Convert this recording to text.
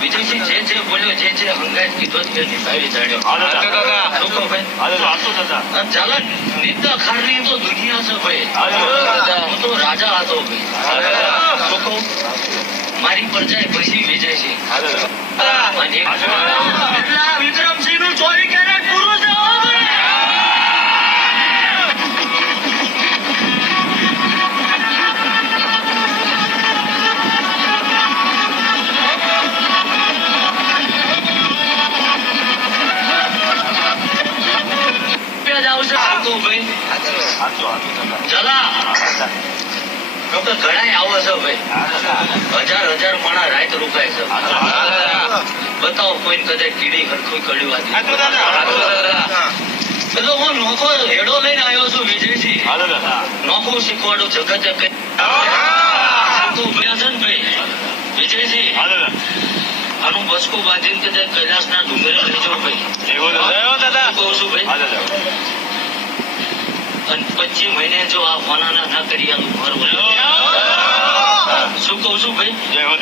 વિજયસિંહ જે જે બોલ્યો જે જે કીધો તે નિભાવી જાણ્યો ભાઈ. નિંદા તો દુનિયા છે ભાઈ. હું તો રાજા હતો ભાઈ. મારી પ્રજા પછી વિજય ડોક્ટર ઘણાય આવો છે ભાઈ? હજાર હજાર માણા રાત રોકાય છે. બતાવો કોઈ કદાચ કીડી હરખું કર્યું આ હાલો દાદા. પેલો હું. નોખો હેડો લઈને આવ્યો છું વિજયસિંહ નોખું શીખવાડું જગત તું હાલો દાદા. આનું બસકું બાંધીને કદાચ કૈલાસના ડુંગરે લઈ ભાઈ. કહું છું ભાઈ? પચીસ મહિને જો આ ફોનાના ના કરી આલું ઘર. શું કહું છું ભાઈ? જય હો